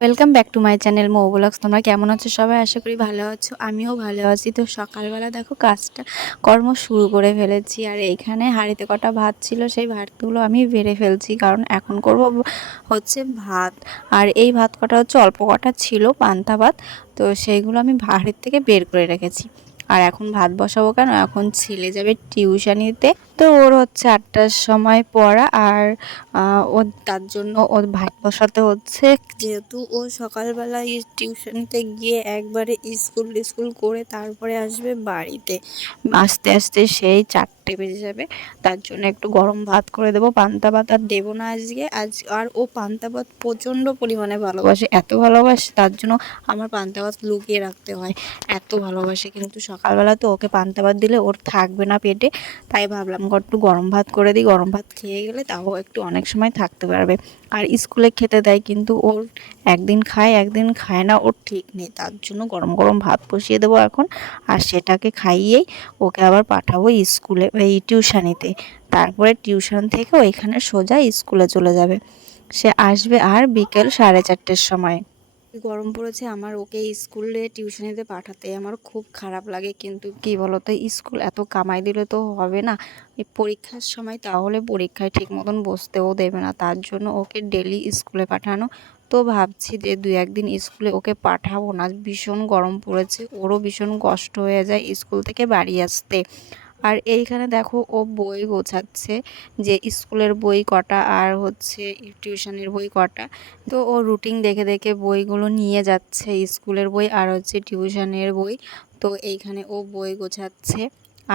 Welcome back to my channel Mou vlogs. তোমরা কেমন আছো সবাই? আশা করি ভালো আছো, আমিও ভালো আছি। তো সকালবেলা দেখো কাজটা কর্ম শুরু করে ফেলেছি, আর এইখানে হাঁড়িতে কটা ভাত ছিল, সেই ভাতগুলো আমি বেড়ে ফেলছি, কারণ এখন করব হচ্ছে ভাত। আর এই ভাত কটা হচ্ছে অল্প কটা ছিল পান্তা ভাত, তো সেইগুলো আমি হাঁড়ির থেকে বের করে রেখেছি। আর এখন ভাত বসাবো কেন, এখন ছেলে যাবে টিউশনিতে। তো ওর হচ্ছে 8টার সময় পড়া, আর ওর তার জন্য ওর ভাত বসাতে হচ্ছে, যেহেতু ও সকালবেলা টিউশনিতে গিয়ে একবারে স্কুল করে তারপরে আসবে বাড়িতে। আস্তে আস্তে সেই 4টে বেজে যাবে। তার জন্য একটু গরম ভাত করে দেবো, পান্তা ভাত আর দেবো না আজকে। আর ও পান্তা ভাত প্রচণ্ড পরিমাণে ভালোবাসে, এত ভালোবাসে তার জন্য আমার পান্তা ভাত লুকিয়ে রাখতে হয়, এত ভালোবাসে। কিন্তু সকালবেলা তো ওকে পান্তা ভাত দিলে ওর থাকবে না পেটে, তাই ভাবলাম একটু গরম ভাত করে দিই, গরম ভাত খেয়ে গেলে তাও একটু অনেক সময় থাকতে পারবে। আর স্কুলে খেতে দেয়, কিন্তু ওর একদিন খায় একদিন খায় না, ওর ঠিক নেই। তার জন্য গরম গরম ভাত বসিয়ে দেবো এখন, আর সেটাকে খাইয়েই ওকে আবার পাঠাবো স্কুলে, এই টিউশানিতে। তারপরে টিউশন থেকে ওইখানে সোজা স্কুলে চলে যাবে। সে আসবে আর বিকেল 4:30টার সময়। গরম পড়েছে আমার, ওকে স্কুলে টিউশনিতে পাঠাতে আমার খুব খারাপ লাগে। কিন্তু কি বলতো, স্কুল এত কামাই দিলে তো হবে না। এই পরীক্ষার সময় তাহলে পরীক্ষায় ঠিক মতন বসতেও দেবে না, তার জন্য ওকে ডেলি স্কুলে পাঠানো। তো ভাবছি যে 2-1 দিন স্কুলে ওকে পাঠাবো না, ভীষণ গরম পড়েছে, ওরও ভীষণ কষ্ট হয়ে যায় স্কুল থেকে বাড়ি আসতে। আর এইখানে দেখো ও বই গোছাচ্ছে, যে স্কুলের বই কটা আর হচ্ছে টিউশনের বই কটা। তো ও রুটিন দেখে দেখে বইগুলো নিয়ে যাচ্ছে, স্কুলের বই আর হচ্ছে টিউশনের বই। তো এইখানে ও বই গোছাচ্ছে।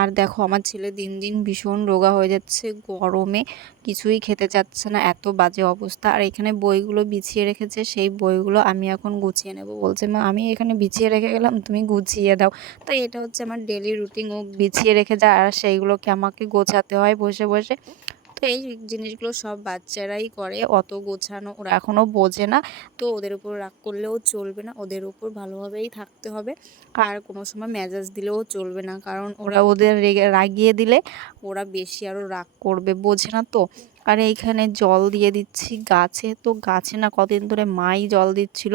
আর দেখো আমার ছেলে দিন দিন ভীষণ রোগা হয়ে যাচ্ছে, গরমে কিছুই খেতে চাচ্ছে না, এত বাজে অবস্থা। আর এখানে বইগুলো বিছিয়ে রেখেছে, সেই বইগুলো আমি এখন গুছিয়ে নেব। বলছে, মা আমি এখানে বিছিয়ে রেখে গেলাম, তুমি গুছিয়ে দাও। তো এটা হচ্ছে আমার ডেলি রুটিন, ও বিছিয়ে রেখে যায় আর সেইগুলোকে আমাকে গোছাতে হয় বসে বসে। তো এই জিনিসগুলো সব বাচ্চারাই করে, অত গোছানো ওরা এখনও বোঝে না। তো ওদের উপর রাগ করলেও চলবে না, ওদের উপর ভালোভাবেই থাকতে হবে। আর কোনো সময় মেজাজ দিলেও চলবে না, কারণ ওরা ওদের রাগিয়ে দিলে ওরা বেশি আরও রাগ করবে, বোঝে না তো। আর এইখানে জল দিয়ে দিচ্ছি গাছে, তো গাছে না কদিন ধরে মাই জল দিচ্ছিল।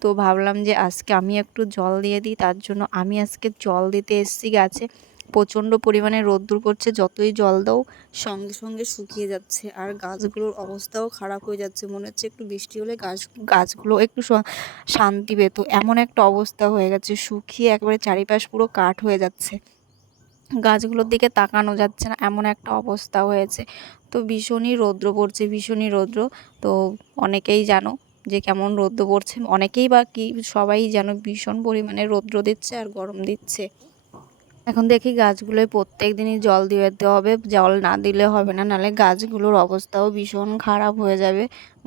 তো ভাবলাম যে আজকে আমি একটু জল দিয়ে দিই, তার জন্য আমি আজকে জল দিতে এসেছি গাছে। প্রচণ্ড পরিমাণে রোদ্দুর করছে, যতই জল দাও সঙ্গে সঙ্গে শুকিয়ে যাচ্ছে, আর গাছগুলোর অবস্থাও খারাপ হয়ে যাচ্ছে। মনে হচ্ছে একটু বৃষ্টি হলে গাছগুলো একটু শান্তি পেত, এমন একটা অবস্থা হয়ে গেছে, শুকিয়ে একবারে চারিপাশ পুরো কাঠ হয়ে যাচ্ছে, গাছগুলোর দিকে তাকানো যাচ্ছে না, এমন একটা অবস্থা হয়েছে। তো ভীষণই রৌদ্র পড়ছে, ভীষণই রৌদ্র। তো অনেকেই জানো যে কেমন রৌদ্র পড়ছে, অনেকেই বা কি সবাই যেন ভীষণ পরিমাণে রৌদ্র দিচ্ছে আর গরম দিচ্ছে। এখন দেখি গাছগুলোয় প্রত্যেক দিনই জল দিয়ে দিতে হবে, জল না দিলে হবে না, নাহলে গাছগুলোর অবস্থাও ভীষণ খারাপ হয়ে যাবে।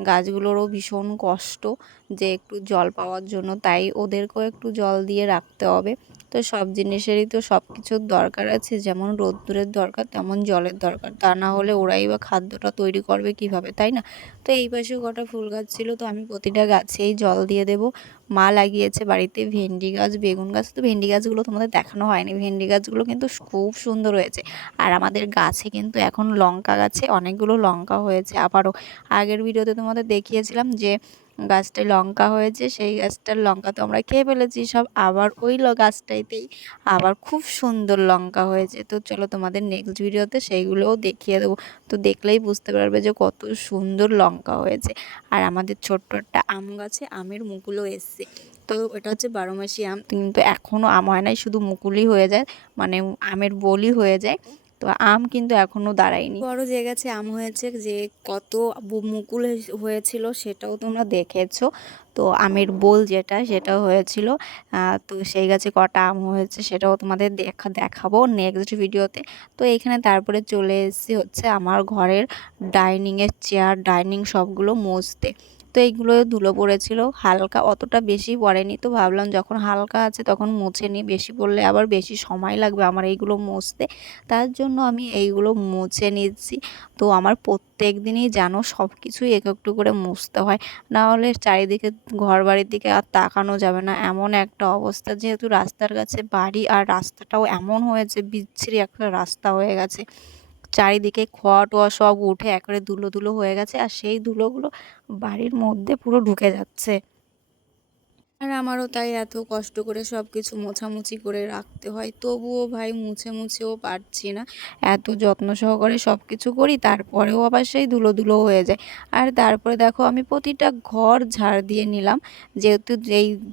গাছগুলোরও ভীষণ কষ্ট যে একটু জল পাওয়ার জন্য, তাই ওদেরকেও একটু জল দিয়ে রাখতে হবে। তো সব জিনিসেরই তো সব কিছুর দরকার আছে, যেমন রোদ্দুরের দরকার তেমন জলের দরকার, তা না হলে ওরাই বা খাদ্যটা তৈরি করবে কিভাবে, তাই না? তো এই পাশে কটা ফুল গাছ ছিল, তো আমি প্রতিটা গাছেই জল দিয়ে দেবো। মা লাগিয়েছে বাড়িতে ভেন্ডি গাছ, বেগুন গাছ। তো ভেন্ডি গাছগুলো তোমাদের দেখানো হয়নি, ভেন্ডি গাছগুলো কিন্তু খুব সুন্দর হয়েছে। আর আমাদের গাছে কিন্তু এখন লঙ্কা গাছে অনেকগুলো লঙ্কা হয়েছে আবারও। আগের ভিডিওতে তোমাদের দেখিয়েছিলাম যে গাছটায় লঙ্কা হয়েছে, সেই গাছটার লঙ্কা তো আমরা খেয়ে ফেলেছি সব, আবার ওই গাছটাইতেই আবার খুব সুন্দর লঙ্কা হয়েছে। তো চলো তোমাদের নেক্সট ভিডিওতে সেইগুলোও দেখিয়ে দেবো, তো দেখলেই বুঝতে পারবে যে কত সুন্দর লঙ্কা হয়েছে। আর আমাদের ছোট্ট একটা আম গাছে আমের মুকুলও এসছে। তো এটা হচ্ছে 12 মাসি আম, কিন্তু এখনও আম হয় নাই, শুধু মুকুলই হয়ে যায়, মানে আমের বলি হয়ে যায়। তো আম কিন্তু এখনও দাঁড়ায়নি। বড় যে গাছে আম হয়েছে, যে কত মুকুল হয়েছিল সেটাও তোমরা দেখেছো। তো আমের বোল যেটা সেটা হয়েছিল। তো সেই গাছে কটা আম হয়েছে সেটাও তোমাদের দেখাবো নেক্সট ভিডিওতে। তো এইখানে তারপরে চলে এসেছি হচ্ছে আমার ঘরের ডাইনিংয়ের চেয়ার, ডাইনিং সবগুলো মুছতে। তো এইগুলো ধুলো পড়েছিল হালকা, অতটা বেশি পড়েনি। তো ভাবলাম যখন হালকা আছে তখন মুছে নিই, বেশি পড়লে আবার বেশি সময় লাগবে আমার এইগুলো মুছতে, তার জন্য আমি এইগুলো মুছে নিচ্ছি। তো আমার প্রত্যেক দিনই জানো সব কিছুই একটু করে মুছতে হয়, না হলে চারিদিকে ঘর বাড়ির দিকে আর তাকানো যাবে না, এমন একটা অবস্থা। যেহেতু রাস্তার কাছে বাড়ি, আর রাস্তাটাও এমন হয়েছে, বিচ্ছিরি একটা রাস্তা হয়ে গেছে, চারিদিকে খোয়া টোয়া সব উঠে একেবারে ধুলো ধুলো হয়ে গেছে, আর সেই ধুলোগুলো বাড়ির মধ্যে পুরো ঢুকে যাচ্ছে। আর আমারও তাই এত কষ্ট করে সব কিছু মোছামুছি করে রাখতে হয়, তবুও ভাই মুছে মুছেও পারছি না। এত যত্ন সহকারে সব কিছু করি, তারপরেও আবার সেই ধুলো ধুলো হয়ে যায়। আর তারপরে দেখো আমি প্রতিটা ঘর ঝাড় দিয়ে নিলাম, যেহেতু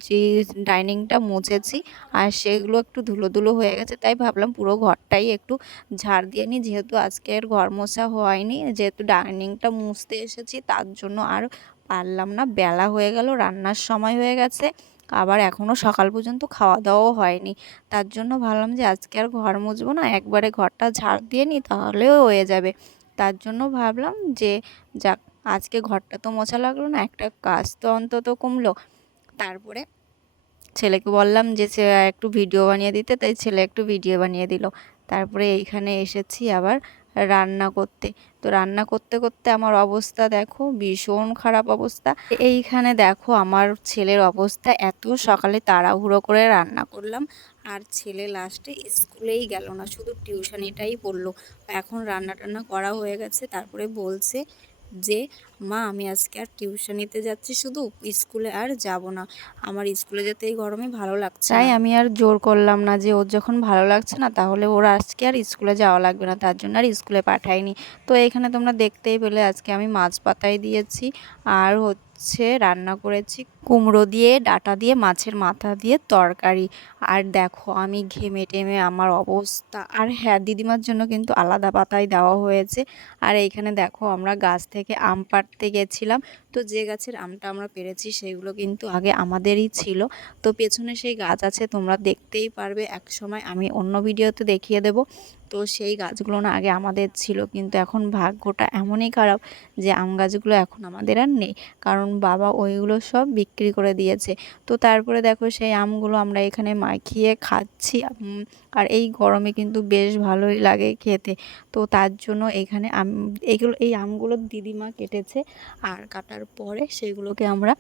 যে ডাইনিংটা মুছেছি আর সেগুলো একটু ধুলো ধুলো হয়ে গেছে, তাই ভাবলাম পুরো ঘরটাই একটু ঝাড় দিয়ে নিই। যেহেতু আজকের ঘর মোছা হয়নি, যেহেতু ডাইনিংটা মুছতে এসেছি, তার জন্য আর পারলাম না। বেলা হয়ে গেল, রান্নার সময় হয়ে গেছে, আবার এখনও সকাল পর্যন্ত খাওয়া দাওয়াও হয়নি। তার জন্য ভাবলাম যে আজকে আর ঘর মুছবো না, একবারে ঘরটা ঝাড় দিয়ে নিই, তাহলেও হয়ে যাবে। তার জন্য ভাবলাম যে যাক, আজকে ঘরটা তো মোছা লাগলো না, একটা কাজ তো অন্তত কমলো। তারপরে ছেলেকে বললাম যে সে একটু ভিডিও বানিয়ে দিতে, তাই ছেলে একটু ভিডিও বানিয়ে দিল। তারপরে এইখানে এসেছি আবার রান্না করতে। তো রান্না করতে করতে আমার অবস্থা দেখো, ভীষণ খারাপ অবস্থা। এইখানে দেখো আমার ছেলের অবস্থা, এত সকালে তাড়াহুড়ো করে রান্না করলাম আর ছেলে লাস্টে স্কুলেই গেল না, শুধু টিউশনিটাই পড়লো। এখন রান্না টান্না করা হয়ে গেছে, তারপরে বলছে যে মা আমি আজকে আর টিউশনিতে যাচ্ছি, শুধু স্কুলে আর যাব না, আমার স্কুলে যেতে এই গরমে ভালো লাগছে না। তাই আমি আর জোর করলাম না, যে ওর যখন ভালো লাগছে না তাহলে ওর আজকে আর স্কুলে যাওয়া লাগবে না, তার জন্য আর স্কুলে পাঠাইনি। তো এখানে তোমরা দেখতেই পেলে আজকে আমি মাছ পাতায় দিয়েছি, আর হচ্ছে রান্না করেছি কুমড়ো দিয়ে ডাঁটা দিয়ে মাছের মাথা দিয়ে তরকারি। আর দেখো আমি ঘেমে টেমে আমার অবস্থা। আর হ্যাঁ, দিদিমার জন্য কিন্তু আলাদা পাতায় দেওয়া হয়েছে। আর এইখানে দেখো আমরা গাছ থেকে আম পাড়তে গেছিলাম, তো যে গাছের আমটা আমরা পেরেছি সেগুলো কিন্তু আগে আমাদেরই ছিল। তো পেছনে সেই গাছ আছে, তোমরা দেখতেই পারবে এক সময়, আমি অন্য ভিডিওতে দেখিয়ে দেব। তো সেই গাছগুলো না আগে আমাদের ছিল, কিন্তু এখন ভাগ্যটা এমনই খারাপ যে আম গাছগুলো এখন আমাদের আর নেই, কারণ বাবা ওইগুলো সব বিক্রি করে দিয়েছে। তো তারপরে দেখো সেই আমগুলো আমরা এখানে মাখিয়ে খাচ্ছি। আর এই গরমে কিন্তু বেশ ভালোই লাগে খেতে। তো তার জন্য এখানে এই আমগুলো দিদিমা কেটেছে, আর কাটার পরে সেগুলোকে আমরা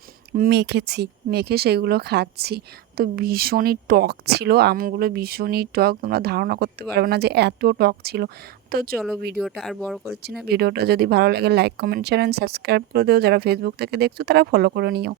মেখেছি, মেখে সেগুলো খাচ্ছি। তো ভীষণই টক ছিল আমগুলো, ভীষণই টক, তোমরা ধারণা করতে পারবে না যে এত টক ছিল। তো চলো ভিডিওটা আর বড় করছি না, ভিডিওটা যদি ভালো লাগে like comment share and subscribe করে দিও। যারা ফেসবুক থেকে দেখছো তারা ফলো করে নিও।